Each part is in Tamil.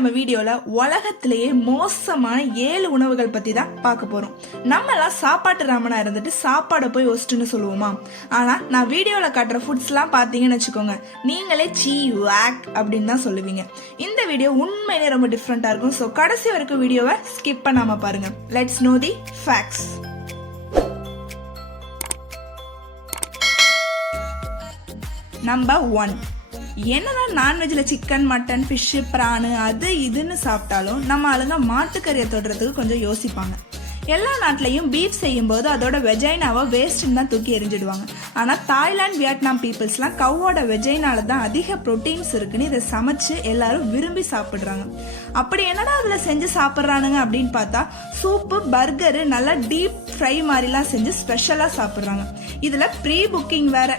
நம்ம வீடியோல உலகத்திலேயே மோசமான 7 உணவுகள் பத்தி தான் பார்க்க போறோம். நம்ம எல்லாம் சாப்பாட்டு ராமனா இருந்துட்டு சாப்பாடை போய் ஒஸ்ட்னு சொல்லுவோமா? ஆனா நான் வீடியோல காட்டுற ஃபுட்ஸ் எல்லாம் பாத்தீங்கன்னு வச்சுக்கோங்க, நீங்களே சீ வாக் அப்படின்னு தான் சொல்லுவீங்க. இந்த வீடியோ உண்மையிலே ரொம்ப டிஃப்ரெண்டா இருக்கும். ஸோ கடைசி வரைக்கும் வீடியோவை ஸ்கிப் பண்ணாம பாருங்க. Let's no the facts. Number 1, என்னதான் நான்வெஜ்ல சிக்கன், மட்டன், ஃபிஷ், பிரானு அது இதுன்னு சாப்பிட்டாலும் நம்ம ஆளுங்க மாட்டுக்கறியை தொடுறதுக்கு கொஞ்சம் யோசிப்பாங்க. எல்லா நாட்டிலையும் பீஃப் செய்யும்போது அதோட வெஜைனாவை வேஸ்ட்ன்னு தான் தூக்கி எரிஞ்சிடுவாங்க. ஆனால் தாய்லாந்து, வியட்நாம் பீப்புள்ஸ்லாம் கவ்வோட வெஜைனால தான் அதிக ப்ரோட்டீன்ஸ் இருக்குன்னு இதை சமைச்சு எல்லாரும் விரும்பி சாப்பிட்றாங்க. அப்படி என்னடா அதில் செஞ்சு சாப்பிட்றானுங்க அப்படின்னு பார்த்தா சூப்பு, பர்கரு நல்லா டீப் ஃப்ரை மாதிரிலாம் செஞ்சு ஸ்பெஷலாக சாப்பிட்றாங்க. இதில் ப்ரீ புக்கிங் வேற.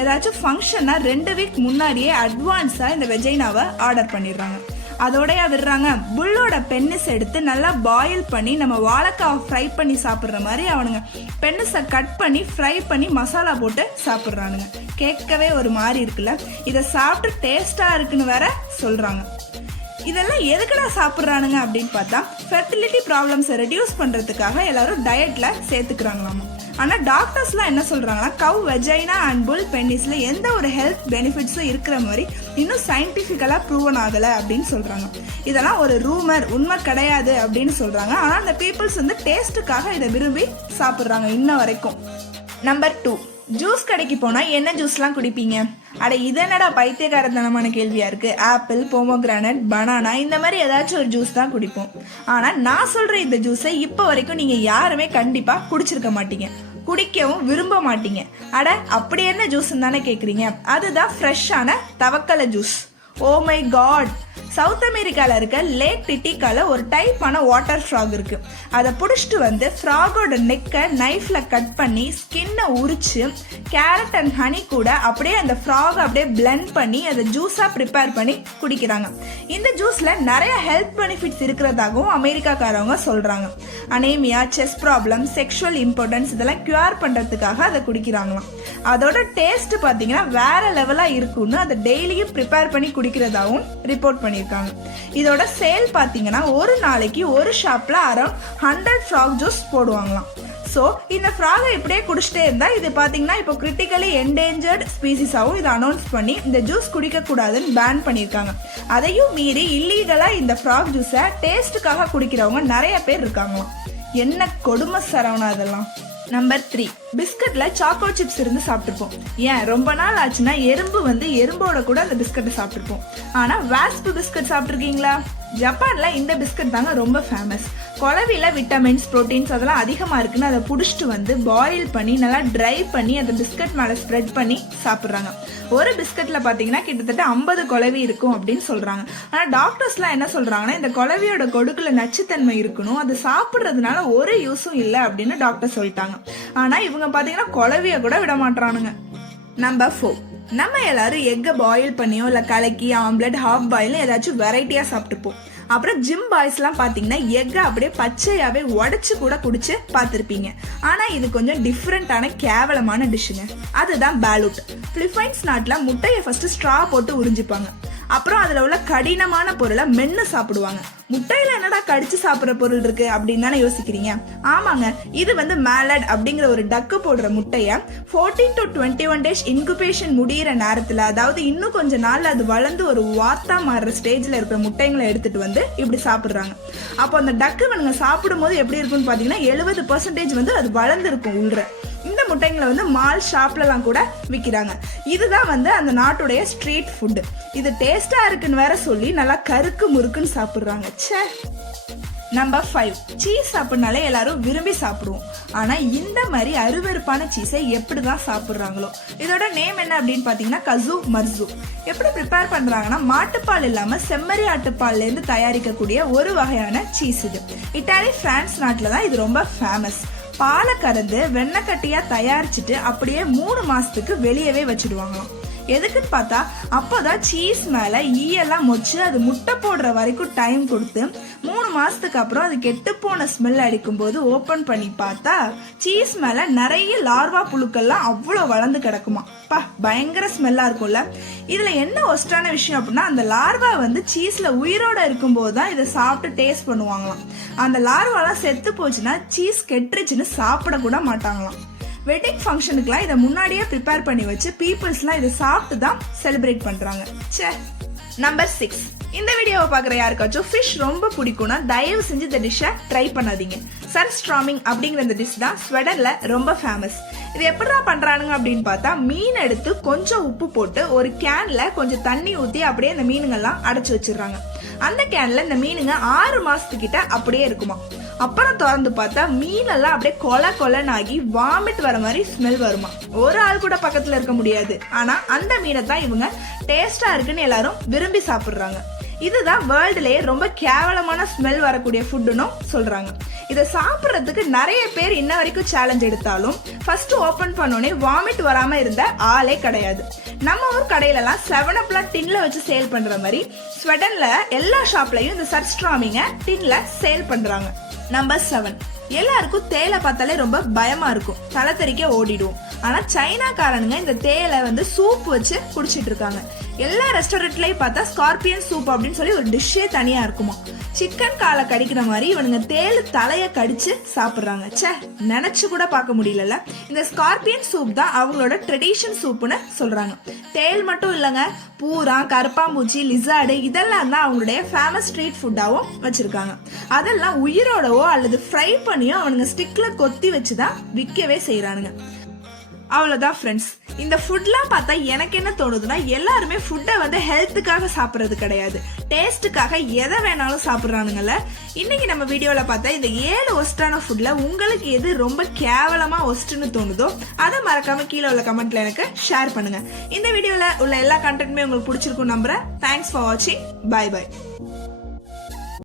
ஏதாச்சும் ஃபங்க்ஷன்னா 2 வீக் முன்னாடியே அட்வான்ஸாக இந்த வெஜைனாவை ஆர்டர் பண்ணிடுறாங்க. அதோடய விடுறாங்க, புல்லோட பென்னிஸ் எடுத்து நல்லா பாயில் பண்ணி நம்ம வாழைக்காவை ஃப்ரை பண்ணி சாப்பிட்ற மாதிரி அவனுங்க பென்னிஸை கட் பண்ணி ஃப்ரை பண்ணி மசாலா போட்டு சாப்பிட்றானுங்க. கேட்கவே ஒரு மாதிரி இருக்குல்ல? இதை சாப்பிட்டு டேஸ்டாக இருக்குன்னு வேற சொல்கிறாங்க. இதெல்லாம் எதுக்குடா சாப்பிட்றானுங்க அப்படின்னு பார்த்தா ஃபெர்டிலிட்டி ப்ராப்ளம்ஸை ரெடியூஸ் பண்ணுறதுக்காக எல்லாரும் டயட்டில் சேர்த்துக்கிறாங்களாமா. ஆனால் டாக்டர்ஸ்லாம் என்ன சொல்கிறாங்கன்னா, கவ் வெஜைனா அண்ட் புல் பென்னிஸில் எந்த ஒரு ஹெல்த் பெனிஃபிட்ஸும் இருக்கிற மாதிரி இன்னும் சயின்டிஃபிக்கலாக ப்ரூவன் ஆகலை அப்படின்னு சொல்கிறாங்க. இதெல்லாம் ஒரு ரூமர், உண்மை கிடையாது அப்படின்னு சொல்கிறாங்க. ஆனால் அந்த பீப்புள்ஸ் வந்து டேஸ்ட்டுக்காக இதை விரும்பி சாப்பிட்றாங்க இன்ன வரைக்கும். நம்பர் 2, ஜூஸ் கடைக்கு போனால் என்ன ஜூஸ்லாம் குடிப்பீங்க? அட இது என்னடா பைத்தியக்காரத்தனமான கேள்வியா இருக்கு. ஆப்பிள், போமோகிரானட், பனானா இந்த மாதிரி ஏதாச்சும் ஒரு ஜூஸ் தான் குடிப்போம். ஆனா நான் சொல்ற இந்த ஜூஸை இப்போ வரைக்கும் நீங்க யாருமே கண்டிப்பா குடிச்சிருக்க மாட்டீங்க, குடிக்கவும் விரும்ப மாட்டீங்க. அட அப்படி என்ன ஜூஸ்ன்னு தானே கேக்குறீங்க? அதுதான் ஃப்ரெஷ்ஷான தவக்கலை juice. Oh my god! South அமெரிக்கால இருக்க லேக் டிட்டிகால ஒரு டைப்பான வாட்டர் ஃப்ராக் இருக்கு. அதை பிடிச்சிட்டு வந்து ஃப்ராகோட நெக்கை நைஃப்ல கட் பண்ணி ஸ்கின்னை உரிச்சு கேரட் அண்ட் ஹனி கூட அப்படியே அந்த ஃப்ராக் அப்படியே பிளெண்ட் பண்ணி அதை ஜூஸா ப்ரிப்பேர் பண்ணி குடிக்கிறாங்க. இந்த ஜூஸ்ல நிறைய ஹெல்த் பெனிஃபிட்ஸ் இருக்கிறதாகவும் அமெரிக்காக்காரவங்க சொல்றாங்க. அனேமியா, செஸ்ட் ப்ராப்ளம், செக்ஷுவல் இம்பார்ட்டன்ஸ் இதெல்லாம் கியூர் பண்றதுக்காக அதை குடிக்கிறாங்களாம். அதோட டேஸ்ட் பாத்தீங்கன்னா வேற லெவலா இருக்குன்னு அதை டெய்லியும் ப்ரிப்பேர் பண்ணி குடிக்கிறதாகவும் ரிப்போர்ட் பண்ணிருக்காங்க. இதோட சேல் பாத்தீங்கன்னா ஒரு நாளைக்கு ஒரு ஷாப்ல அரௌண்ட் 100 ஃப்ராக் ஜூஸ் போடுவாங்களாம். ஸோ இந்த ஃப்ராகை இப்படியே குடிச்சிட்டே இருந்தா இது பாத்தீங்கன்னா இப்போ கிரிட்டிக்கலி என்டேஞ்சர்ட் ஸ்பீசிஸாகவும் இதை அனௌன்ஸ் பண்ணி இந்த ஜூஸ் குடிக்க கூடாதுன்னு பேன் பண்ணியிருக்காங்க. அதையும் மீறி இல்லீகலா இந்த ஃப்ராக் ஜூஸை டேஸ்ட்டுக்காக குடிக்கிறவங்க நிறைய பேர் இருக்காங்களாம். என்ன கொடுமை சரவணா இதெல்லாம். நம்பர் 3, பிஸ்கட்ல சாக்கோ சிப்ஸ் இருந்து சாப்பிட்டுருப்போம். ஏன் ரொம்ப நாள் ஆச்சுன்னா எறும்போட கூட அந்த பிஸ்கட்டை சாப்பிட்டுருப்போம். ஆனா வாஸ்ப் பிஸ்கட் சாப்பிட்டுருக்கீங்களா? ஜப்பான்ல இந்த பிஸ்கட் தாங்க ரொம்ப ஃபேமஸ். குழவில விட்டமின்ஸ், ப்ரோட்டீன்ஸ் அதெல்லாம் அதிகமாக இருக்குன்னு அதை பிடிச்சிட்டு வந்து பாயில் பண்ணி நல்லா ட்ரை பண்ணி அந்த பிஸ்கட் மேலே ஸ்ப்ரெட் பண்ணி சாப்பிட்றாங்க. ஒரு பிஸ்கட்டில் பார்த்தீங்கன்னா கிட்டத்தட்ட 50 குழவி இருக்கும் அப்படின்னு சொல்கிறாங்க. ஆனால் டாக்டர்ஸ்லாம் என்ன சொல்கிறாங்கன்னா, இந்த குழவியோட கொடுக்குல நச்சுத்தன்மை இருக்கணும், அது சாப்பிட்றதுனால ஒரு யூஸும் இல்லை அப்படின்னு டாக்டர் சொல்லிட்டாங்க. ஆனால் இவங்க பார்த்தீங்கன்னா குழவியை கூட விட மாட்டானுங்க. நம்பர் 4, நம்ம எல்லாரும் எக்கை பாயில் பண்ணியோ இல்லை கலக்கி, ஆம்லெட், ஹாஃப் பாயில் ஏதாச்சும் வெரைட்டியாக சாப்பிட்டுப்போம். அப்புறம் ஜிம் பாய்ஸ்லாம் பார்த்தீங்கன்னா எக்கை அப்படியே பச்சையாவே உடச்சு கூட குடிச்சு பார்த்துருப்பீங்க. ஆனால் இது கொஞ்சம் டிஃப்ரெண்டான கேவலமான டிஷ்ஷுங்க. அதுதான் பாலூட். பிலிப்பைன்ஸ் நாட்டில் முட்டையை ஃபர்ஸ்ட் ஸ்ட்ரா போட்டு உறிஞ்சிப்பாங்க. அப்புறம் அதில் உள்ள கடினமான பொருளை மென்று சாப்பிடுவாங்க. முட்டையில என்னடா கடிச்சு சாப்பிட்ற பொருள் இருக்கு அப்படின்னு தானே யோசிக்கிறீங்க. ஆமாங்க, இது மேலட் அப்படிங்கிற ஒரு டக்கு போடுற முட்டையை 14 to 21 days இன்குபேஷன் முடிகிற நேரத்தில், அதாவது இன்னும் கொஞ்ச நாள் அது வளர்ந்து ஒரு வாத்தா மாறுற ஸ்டேஜில் இருக்கிற முட்டைங்களை எடுத்துட்டு வந்து இப்படி சாப்பிட்றாங்க. அப்போ அந்த டக்கு சாப்பிடும் போது எப்படி இருக்குன்னு பார்த்தீங்கன்னா 70% அது வளர்ந்து இருக்கும் உள்ள. இந்த முட்டைங்களை மால் ஷாப்லலாம் கூட விற்கிறாங்க. இதுதான் அந்த நாட்டுடைய ஸ்ட்ரீட் ஃபுட்டு. இது டேஸ்டா இருக்குன்னு வேற சொல்லி நல்லா கருக்கு முறுக்குன்னு சாப்பிட்றாங்க. ச்சே. நம்பர் 5, சீஸ் சாப்பிட்னாலே எல்லாரும் விரும்பி சாப்பிடுவோம். ஆனா இந்த மாதிரி அருவருப்பான சீஸை எப்படிதான் சாப்பிட்றாங்களோ. இதோட நேம் என்ன அப்படின்னு பாத்தீங்கன்னா கசு, மர்சு. எப்படி ப்ரிப்பேர் பண்றாங்கன்னா, மாட்டுப்பால் இல்லாம செம்மறி ஆட்டுப்பால்ல இருந்து தயாரிக்கக்கூடிய ஒரு வகையான சீஸ் இது. இட்டாலி, பிரான்ஸ் நாட்டுல தான் இது ரொம்ப ஃபேமஸ். பாலை கறந்து வெண்ணெய் கட்டியா தயாரிச்சுட்டு அப்படியே 3 மாசத்துக்கு வெளியவே வச்சிடுவாங்களாம். எதுக்குன்னு பார்த்தா அப்போதான் சீஸ் மேல ஈயெல்லாம் மொச்சு அது முட்டை போடுற வரைக்கும் டைம் கொடுத்து 3 மாசத்துக்கு அப்புறம் அது கெட்டு போன ஸ்மெல் அடிக்கும் போது ஓபன் பண்ணி பார்த்தா சீஸ் மேல நிறைய லார்வா புழுக்கள்லாம் அவ்வளவு வளர்ந்து கிடக்குமா. பயங்கர ஸ்மெல்லா இருக்கும்ல. இதுல என்ன ஒஸ்டான விஷயம் அப்படின்னா, அந்த லார்வா வந்து சீஸ்ல உயிரோட இருக்கும் போதுதான் இதை சாப்பிட்டு டேஸ்ட் பண்ணுவாங்களாம். அந்த லார்வாலாம் செத்து போச்சுன்னா சீஸ் கெட்டுருச்சுன்னு சாப்பிட கூட மாட்டாங்களாம். வெட்டிங் ஃபங்க்ஷனுக்குலாம் இதை முன்னாடியே ப்ரிப்பேர் பண்ணி வச்சு பீப்புள்ஸ்லாம் இதை சாப்பிட்டு தான் செலிப்ரேட் பண்றாங்க. நம்பர் 6. இந்த வீடியோவை பார்க்குற யாருக்காச்சும் ஃபிஷ் ரொம்ப பிடிக்கும்னா தயவு செஞ்சு இந்த டிஷ்ஷை ட்ரை பண்ணாதீங்க. சர்ஸ்ட்ராமிங் அப்படிங்கிற இந்த டிஷ் தான் ஸ்வெடன்ல ரொம்ப ஃபேமஸ். இது எப்படிதான் பண்றானுங்க அப்படின்னு பார்த்தா, மீன் எடுத்து கொஞ்சம் உப்பு போட்டு ஒரு கேன்ல கொஞ்சம் தண்ணி ஊற்றி அப்படியே அந்த மீனுங்கெல்லாம் அடைச்சு வச்சிடுறாங்க. அந்த கேன்ல இந்த மீனுங்க 6 மாசத்துக்கிட்ட அப்படியே இருக்குமா. அப்புறம் திறந்து பார்த்தா மீனெல்லாம் அப்படியே கொலன்னு ஆகி வாமிட் வர மாதிரி ஸ்மெல் வருமா. ஒரு ஆள் கூட பக்கத்துல இருக்க முடியாது. ஆனா அந்த மீனை தான் இவங்க டேஸ்டா இருக்குன்னு எல்லாரும் விரும்பி சாப்பிடுறாங்க. இதுதான் வேர்ல்டுலயே ரொம்ப கேவலமான ஸ்மெல் வரக்கூடிய ஃபுட்டுன்னு சொல்றாங்க. இதை சாப்பிட்றதுக்கு நிறைய பேர் இன்ன வரைக்கும் சேலஞ்ச் எடுத்தாலும் ஃபர்ஸ்ட் ஓபன் பண்ணோடனே வாமிட் வராம இருந்த ஆளே கிடையாது. நம்ம ஊர் கடையிலலாம் 7-Up டின்ல வச்சு சேல் பண்ற மாதிரி ஸ்வெடன்ல எல்லா ஷாப்லயும் இந்த சர்ஸ்ட்ராமிங்க டின்ல சேல் பண்றாங்க. நம்பர் 7. எல்லாருக்கும் தேலை பார்த்தாலே ரொம்ப பயமா இருக்கும், தலை தெறிக்க ஓடிடுவோம். ஆனா சைனாக்காரனுங்க இந்த தேலை வந்து சூப் வச்சு குடிச்சிட்டு இருக்காங்க. எல்லா ரெஸ்டாரண்ட்லயும் பார்த்தா ஸ்கார்பியன் சூப் அப்படின்னு சொல்லி ஒரு டிஷ்ஷே தனியா இருக்குமா. சிக்கன் காலை கடிக்கிற மாதிரி இவனுங்க தேல் தலைய கடிச்சு சாப்பிடுறாங்க. நினைச்சு கூட பார்க்க முடியல. இந்த ஸ்கார்பியன் சூப் தான் அவங்களோட ட்ரெடிஷன் சூப்னு சொல்றாங்க. தேல் மட்டும் இல்லைங்க, பூரா, கருப்பாம்பூச்சி, லிசார்டு இதெல்லாம் தான் அவங்களுடைய ஃபேமஸ் ஸ்ட்ரீட் ஃபுட்டாவும் வச்சிருக்காங்க. அதெல்லாம் உயிரோடவோ அல்லது ஃப்ரை பண்ணியோ அவனுங்க ஸ்டிக்ல கொத்தி வச்சுதான் விற்கவே செய்யறானுங்க. அவ்வளவுதான் ஃப்ரெண்ட்ஸ். இந்த ஃபுட்லாம் பார்த்தா எனக்கு என்ன தோணுதுன்னா, எல்லாருமே ஃபுட்டை வந்து ஹெல்த்துக்காக சாப்பிட்றது கிடையாது, டேஸ்ட்டுக்காக எதை வேணாலும் சாப்பிட்றானுங்கல்ல. இன்னைக்கு நம்ம வீடியோல பார்த்தா இந்த 7 ஒஸ்டான ஃபுட்ல உங்களுக்கு எது ரொம்ப கேவலமா ஒஸ்ட்னு தோணுதோ அதை மறக்காம கீழே உள்ள கமெண்ட்ல எனக்கு ஷேர் பண்ணுங்க. இந்த வீடியோல உள்ள எல்லா கண்டென்ட்டுமே உங்களுக்கு பிடிச்சிருக்கும் நம்புறேன். தேங்க்ஸ் ஃபார் வாட்சிங். பை.